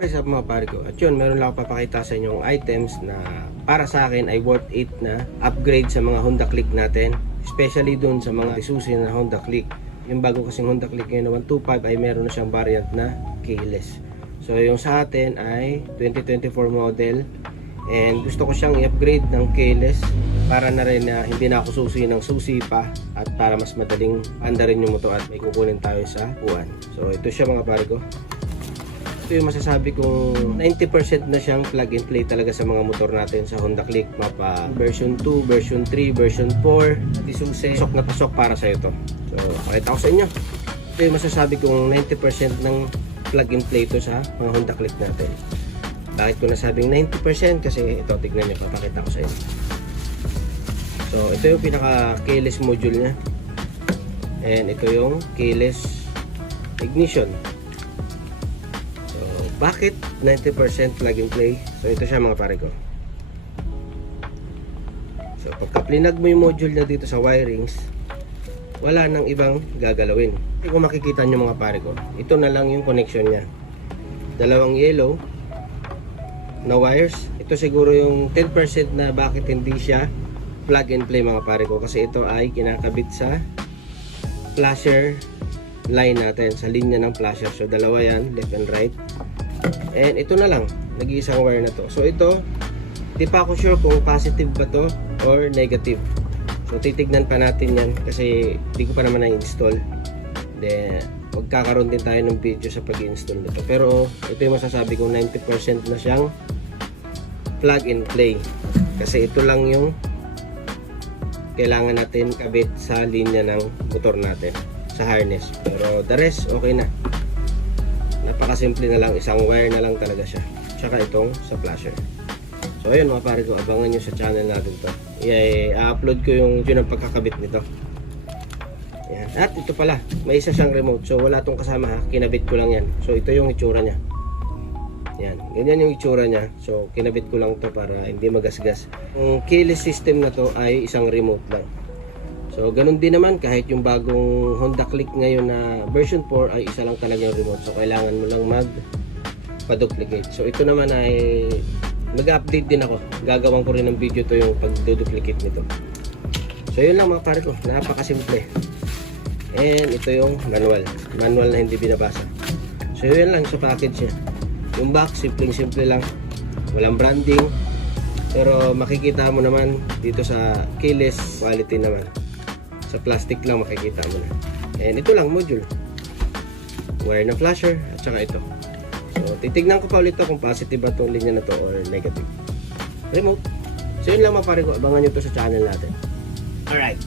Para sa mga pare ko. At yun, meron lang ako papakita sa inyong items na para sa akin ay worth it na upgrade sa mga Honda Click natin. Especially dun sa mga Isuzu na Honda Click. Yung bago kasing Honda Click ngayon na 125 ay meron na siyang variant na keyless. So yung sa atin ay 2024 model. And gusto ko siyang i-upgrade ng keyless para na rin na hindi na ako susi ng susi pa at para mas madaling andarin yung motor at may kukunin tayo sa uwan. So ito siya mga pare ko. Ito yung masasabi kong 90% na siyang plug and play talaga sa mga motor natin sa Honda Click. Mapa version 2, version 3, version 4 at Isuzu. Pasok na pasok para sa ito. So pakita ko sa inyo. Ito yung masasabi kong 90% ng plug and play ito sa mga Honda Click natin. Bakit ko nasabing 90%? Kasi ito, tignan nyo, papakita ko sa inyo. So ito yung pinaka keyless module nya. And ito yung keyless ignition. Bakit 90% plug and play? So ito siya mga pare ko. So pagka plinag mo yung module na dito sa wirings, wala nang ibang gagalawin. Kung makikita nyo mga pare ko, ito na lang yung connection nya. Dalawang yellow na wires. Ito siguro yung 10% na bakit hindi siya plug and play mga pare ko, kasi ito ay kinakabit sa flasher line natin, sa linya ng flasher. So dalawa yan, left and right. And ito na lang, nag-iisang wire na to. So ito, di pa ako sure kung positive ba to or negative. So titignan pa natin yan kasi di ko pa naman na-install. Then magkakaroon din tayo ng video sa pag-install nito. Pero ito yung masasabi kong 90% na siyang plug and play. Kasi ito lang yung kailangan natin kabit sa linya ng motor natin, sa harness. Pero the rest, okay na. Napakasimple na lang, isang wire na lang talaga siya. Tsaka itong sa flasher. So ayun mga pare ko, abangan nyo sa channel natin to. I-upload ko yung yun ang pagkakabit nito. Yan. At ito pala, may isa siyang remote. So wala tong kasama ha, kinabit ko lang yan. So ito yung itsura nya. Yan, ganyan yung itsura nya. So kinabit ko lang to para hindi magasgas. Yung keyless system na to ay isang remote lang. So ganun din naman kahit yung bagong Honda Click ngayon na version 4 ay isa lang talaga yung remote. So kailangan mo lang magpa-duplicate. So ito naman ay mag-update din ako. Gagawin ko rin ng video to yung pag-duplicate nito. So yun lang mga pare ko, napakasimple. And ito yung manual. Manual na hindi binabasa. So yun lang sa package niya. Yung box, simpleng-simple lang. Walang branding. Pero makikita mo naman dito sa keyless quality naman. Sa plastic lang makikita mo na. And ito lang module. Wire ng flasher at saka ito. So titignan ko pa ulit ito kung positive ba itong linya na to or negative. Remote. So yun lang mga pare ko. Abangan nyo to sa channel natin. Alright.